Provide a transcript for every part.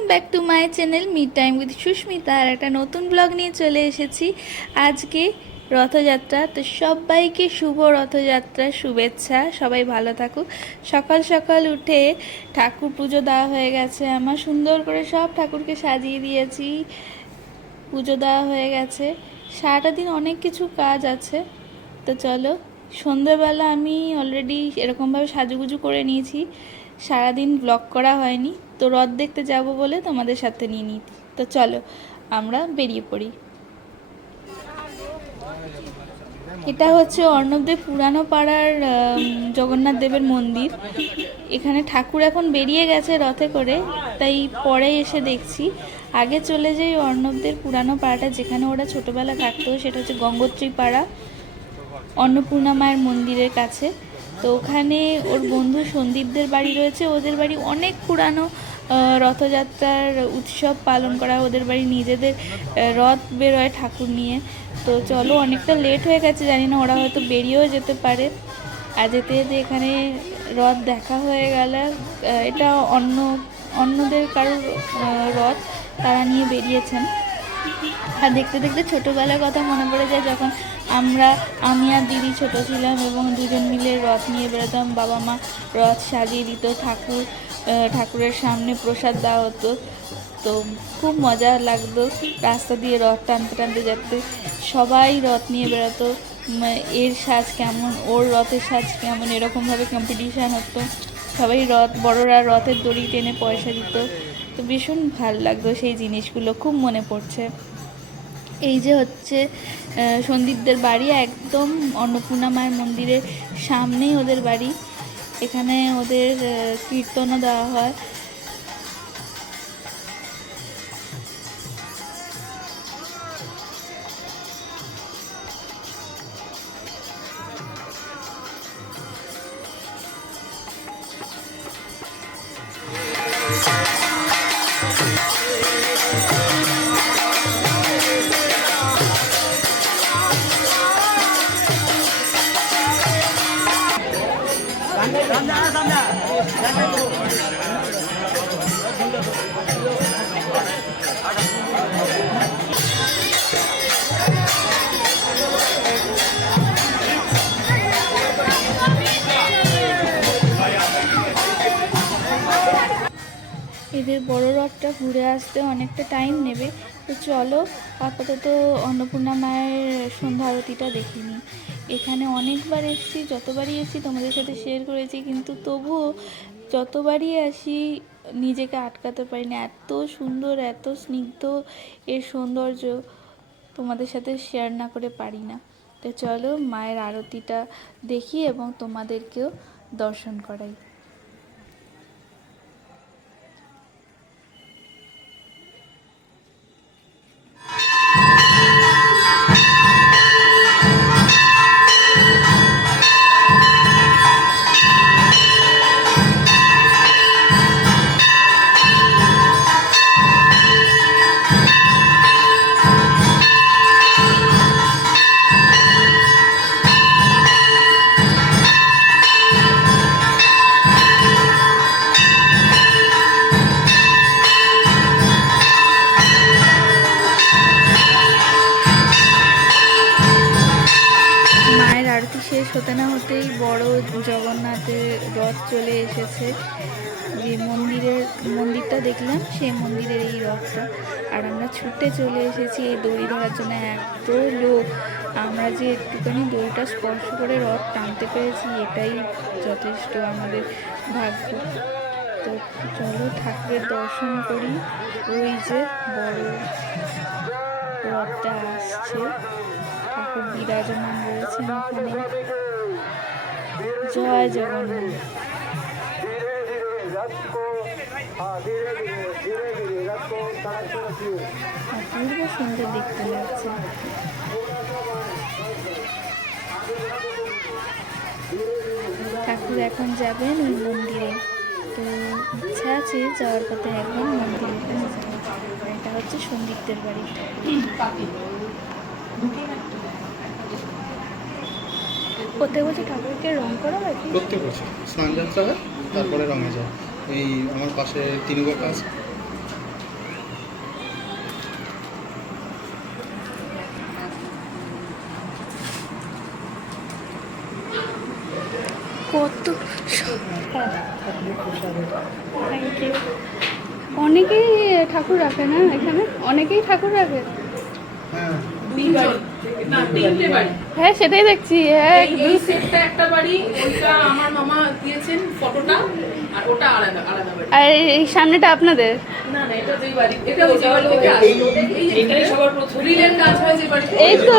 Welcome back to my channel me time with Sushmita আর একটা নতুন blog নিয়ে চলে এসেছি। আজকে রথযাত্রা, তো সবাইকে শুভ রথযাত্রা শুভেচ্ছা, সবাই ভালো থাকুক। সকাল সকাল উঠে ঠাকুর পুজো দেওয়া হয়ে গেছে আমার, সুন্দর করে সব ঠাকুরকে সাজিয়ে দিয়েছি। পুজো দেওয়া হয়ে গেছে। সারাটা দিন অনেক কিছু কাজ আছে। তো চলো সন্ধ্যেবেলা আমি অলরেডি এরকমভাবে সাজুগুজু করে নিয়েছি। সারাদিন ব্লগ করা হয়নি, তো রথ দেখতে যাব বলে তোমাদের সাথে নিয়ে নিই তো চলো, আমরা বেরিয়ে পড়ি। এটা হচ্ছে অর্ণবদেব পুরানো পাড়ার জগন্নাথ দেবের মন্দির। এখানে ঠাকুর এখন বেরিয়ে গেছে রথে করে, তাই পরে এসে দেখছি। আগে চলে যাই অর্ণবদের পুরানো পাড়াটা, যেখানে ওরা ছোটবেলা থাকতো, সেটা হচ্ছে গঙ্গোত্রী পাড়া, অন্নপূর্ণা মায়ের মন্দিরের কাছে। তো ওখানে ওর বন্ধু সন্দীপদের বাড়ি রয়েছে, ওদের বাড়ি অনেক পুরানো রথযাত্রার উৎসব পালন করা। ওদের বাড়ি নিজেদের রথ বেরোয় ঠাকুর নিয়ে তো চলো, অনেকটা লেট হয়ে গেছে, জানি না ওরা হয়তো বেরিয়েও যেতে পারে আর যেতে যেতে এখানে রথ দেখা হয়ে গেল এটা অন্য, অন্যদের কারোর রথ, তারা নিয়ে বেরিয়েছেন আর দেখতে দেখতে ছোটোবেলার কথা মনে পড়ে যায়, যখন আমরা, আমি আর দিদি ছোট ছিলাম এবং দুজন মিলে রথ নিয়ে বেরোতাম বাবা মা রথ সাজিয়ে দিত, ঠাকুর ঠাকুরের সামনে প্রসাদ দেওয়া হতো। তো খুব মজা লাগতো রাস্তা দিয়ে রথ টানতে টানতে যেতে সবাই রথ নিয়ে বেরোতো এর সাজ কেমন, ওর রথের সাজ কেমন, এরকমভাবে কম্পিটিশান হতো। সবাই রথ, বড়রা রথের দড়ি টেনে পয়সা দিত। তো ভীষণ ভালো লাগতো সেই জিনিসগুলো, খুব মনে পড়ছে। এই যে হচ্ছে সন্দীপদের বাড়ি একদম অন্নপূর্ণা মায়ের মন্দিরের সামনেই ওদের বাড়ি। এখানে ওদের কীর্তনও দেওয়া হয়। এদের বড় রথটা ঘুরে আসতে অনেকটা টাইম নেবে। তো চলো আপাতত অন্নপূর্ণা মায়ের সন্ধ্যা আরতিটা দেখিনি এখানে অনেকবার এসেছি, যতবারই এসেছি তোমাদের সাথে শেয়ার করেছি, কিন্তু তবুও যতবারই আসি নিজেকে আটকাতে পারি না এত সুন্দর, এত স্নিগ্ধ এর সৌন্দর্য তোমাদের সাথে শেয়ার না করে পারি না। তো চলো মায়ের আরতিটা দেখি এবং তোমাদেরকেও দর্শন করাই। না বড় জগন্নাথের রথ চলে এসেছে। যে মন্দিরের, মন্দিরটা দেখলাম, সেই মন্দিরের এই রথটা। আর আমরা ছুটে চলে এসেছি এই দড়ি ধরার জন্য। এত লোক। আমরা যে একটুখানি দড়িটা স্পর্শ করে রথ টানতে পেরেছি, এটাই যথেষ্ট আমাদের ভাগ্য। তো চলো ঠাকুরের দর্শন করি। ওই যে বড় রথটা আসছে। ঠাকুর বিরাজমান রয়েছেন ওখানে জয় জগন্নাথ। অপূর্ব সুন্দর দেখতে লাগছে। ঠাকুর এখন যাবেন ওই মন্দিরে। তো ইচ্ছা আছে যাওয়ার পথে একবার মন্দিরে। এটা হচ্ছে সন্দীপদের বাড়ি। প্রত্যেক বছর ঠাকুরকে রং করা হয়? প্রত্যেক বছর স্নান যাত্রা হয় তারপরে রঙে যায় এই আমার পাশে তিনু কাকা আছে। কত অনেকেই ঠাকুর রাখে না এখানে? অনেকেই ঠাকুর রাখে? হ্যাঁ। হ্যাঁ সেটাই দেখছি হ্যাঁ এই- সেটটা একটা বাড়ি ওইটা আমার মামা দিয়েছেন ফটোটা আর ওটা আলাদা আলাদা বাড়ি। আর এই সামনেটা আপনাদের? না না এটা যেই বাড়ি এটা ওই বাড়ি থেকে আসে। এই এখানে সবার প্রথম। রিলের কাজ হয় যে বাড়িতে। এই তো।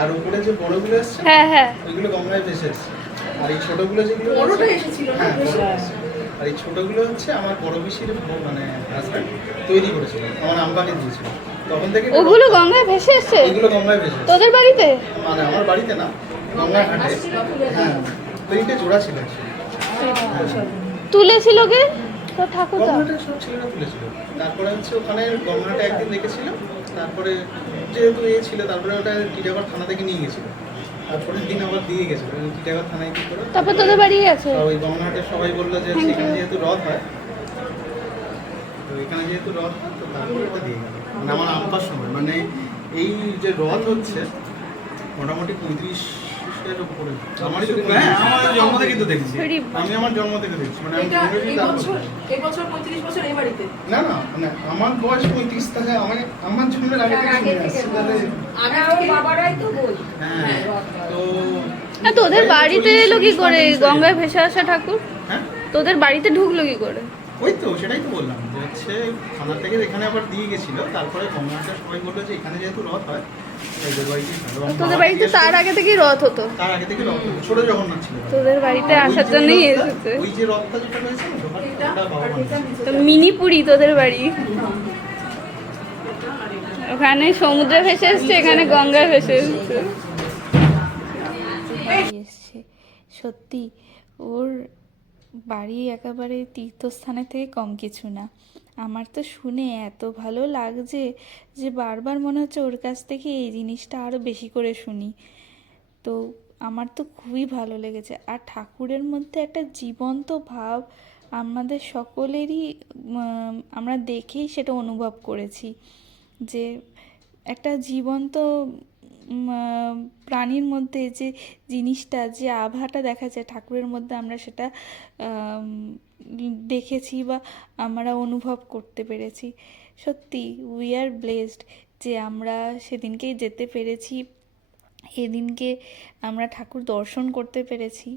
আর উপরে যে বড়গুলো এসছে হ্যাঁ হ্যাঁ। ওইগুলো গঙ্গায় ভেসে আর এই ছোটগুলো যেগুলো বড়টা এসেছিল না? হ্যাঁ। এসছে। আর এই ছোটগুলো হচ্ছে আমার বড় পিসির মানে হাজব্যান্ড তৈরি করেছিল। আমার আম্বাকে দিয়েছিল। তখন থেকে ওগুলো গঙ্গায় ভেসে এসছে? গঙ্গায় ভেসে তোদের বাড়িতে? মানে আমার বাড়িতে না গঙ্গায় ঘাটে হ্যাঁ তিনটে জোড়া ছিল তুলেছিল কে? তো গঙ্গাটা সব ছেলেরা তুলেছিল। তারপরে হচ্ছে ওখানে গঙ্গাটা একদিন দেখেছিল তারপরে যেহেতু এ ছিল তারপরে ওটা টিটাগড় থানা থেকে নিয়ে গেছিল। তারপরের দিন আবার দিয়ে গেছিল টিটাগড় থানায় কি করে। তারপর তোদের বাড়ি আছে। ওই সবাই বলল যে সেখানে যেহেতু রথ হয় তো এখানে যেহেতু রথ হয় তো তারপরে এটা দিয়ে গেল। মানে আমার আব্বার সময় মানে এই যে রথ হচ্ছে মোটামুটি পঁয়ত্রিশ উপরে আমারই তো হ্যাঁ আমার জন্ম থেকে তো দেখছি। আমি আমার জন্ম থেকে দেখছি। মানে আমি এই বছর এই বছর পঁয়ত্রিশ বছর এই বাড়িতে? না না মানে আমার বয়স পঁয়ত্রিশ তাহলে আমার আমার জন্মের আগে থেকে শুনে তাহলে আগে বাবারাই তো বই হ্যাঁ তো না তোদের বাড়িতে এলো কি করে? গঙ্গায় ভেসে আসা ঠাকুর? হ্যাঁ? তোদের বাড়িতে ঢুকলো কি করে? ওই তো সেটাই তো বললাম যে হচ্ছে থানা থেকে এখানে আবার দিয়ে গেছিল তারপরে গঙ্গাটা সবাই বলল যে এখানে যেহেতু রথ হয় তোদের বাড়িতে তার আগে থেকেই রথ হতো। তার আগে থেকে রথ হতো। ছোট জগন্নাথ ছিল তোদের বাড়িতে আসার জন্যই এসেছে। ওই যে রথটা যেটা রয়েছে না ওটা- এটা ওটা বাবা আর এটা বানিয়েছে। তো তোদের বাড়ি। ওখানে সমুদ্রে ভেসে এসছে এখানে গঙ্গায় ভেসে এসছে। এসছে। সত্যি ওর বাড়ি একেবারে তীর্থস্থানের থেকে কম কিছু না। আমার তো শুনে এত ভালো লাগছে যে বারবার মনে হচ্ছে ওর কাছ থেকে এই জিনিসটা আরও বেশি করে শুনি। তো আমার তো খুবই ভালো লেগেছে। আর ঠাকুরের মধ্যে একটা জীবন্ত ভাব আমাদের সকলেরই আমরা দেখেই সেটা অনুভব করেছি। যে একটা জীবন্ত প্রাণীর মধ্যে যে জিনিসটা, যে আভাটা দেখা যায় ঠাকুরের মধ্যে, আমরা সেটা দেখেছি বা আমরা অনুভব করতে পেরেছি। সত্যি উই আর ব্লেসড যে আমরা সেদিনকেই যেতে পেরেছি, এদিনকে আমরা ঠাকুর দর্শন করতে পেরেছি।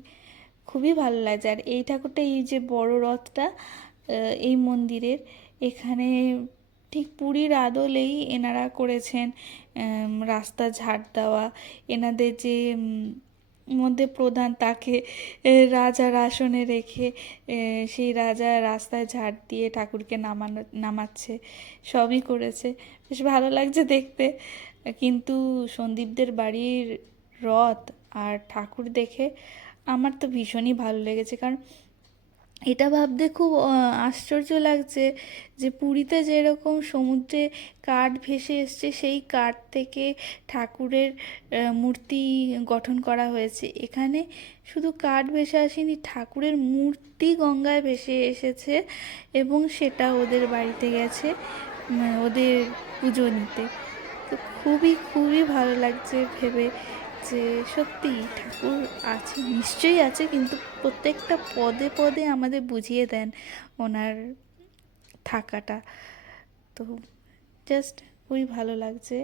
খুবই ভালো লাগছে আর এই ঠাকুরটা, এই যে বড় রথটা এই মন্দিরের, এখানে ঠিক পুরীর আদলেই এনারা করেছেন রাস্তা ঝাড় দেওয়া। এনাদের যে মধ্যে প্রধান তাকে রাজার আসনে রেখে সেই রাজা রাস্তায় ঝাড় দিয়ে ঠাকুরকে নামানো, নামাচ্ছে, সবই করেছে। বেশ ভালো লাগছে দেখতে। কিন্তু সন্দীপদের বাড়ির রথ আর ঠাকুর দেখে আমার তো ভীষণই ভালো লেগেছে। কারণ এটা ভাবতে খুব আশ্চর্য লাগছে যে পুরীতে যেরকম সমুদ্রে কাঠ ভেসে এসছে, সেই কাঠ থেকে ঠাকুরের মূর্তি গঠন করা হয়েছে। এখানে শুধু কাঠ ভেসে আসেনি, ঠাকুরের মূর্তি গঙ্গায় ভেসে এসেছে এবং সেটা ওদের বাড়িতে গেছে ওদের পুজো নিতে। তো খুবই খুবই ভালো লাগছে ভেবে। যে সত্যি ঠাকুর আছে, নিশ্চয়ই আছে, কিন্তু প্রত্যেকটা পদে পদে আমাদের বুঝিয়ে দেন ওনার থাকাটা। তো জাস্ট খুবই ভালো লাগছে।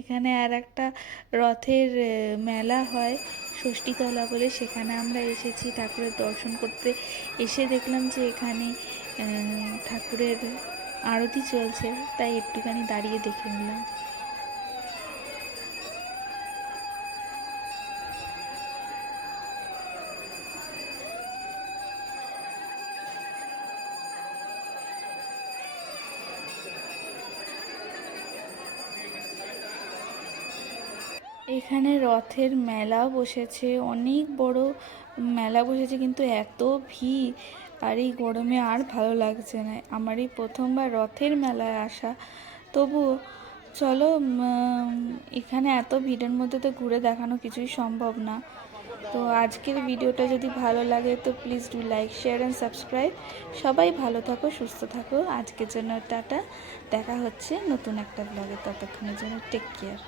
এখানে আর একটা রথের মেলা হয় ষষ্ঠীতলা বলে। সেখানে আমরা এসেছি ঠাকুরের দর্শন করতে। এসে দেখলাম যে এখানে ঠাকুরের আরতি চলছে। তাই একটুখানি দাঁড়িয়ে দেখে নিলাম। এখানে রথের মেলা বসেছে, অনেক বড় মেলা বসেছে, কিন্তু এত ভিড়। আর এই গরমে আর ভালো লাগছে না। আমার এই প্রথমবার রথের মেলায় আসা। তবু চলো এখানে এত ভিড়ের মধ্যে তো ঘুরে দেখানো কিছুই সম্ভব না। তো আজকের ভিডিওটা যদি ভালো লাগে, তো please do like share and subscribe সবাই ভালো থাকো, সুস্থ থাকো। আজকের জন্য টাটা। দেখা হচ্ছে নতুন একটা ব্লগে ততক্ষণের জন্য টেক কেয়ার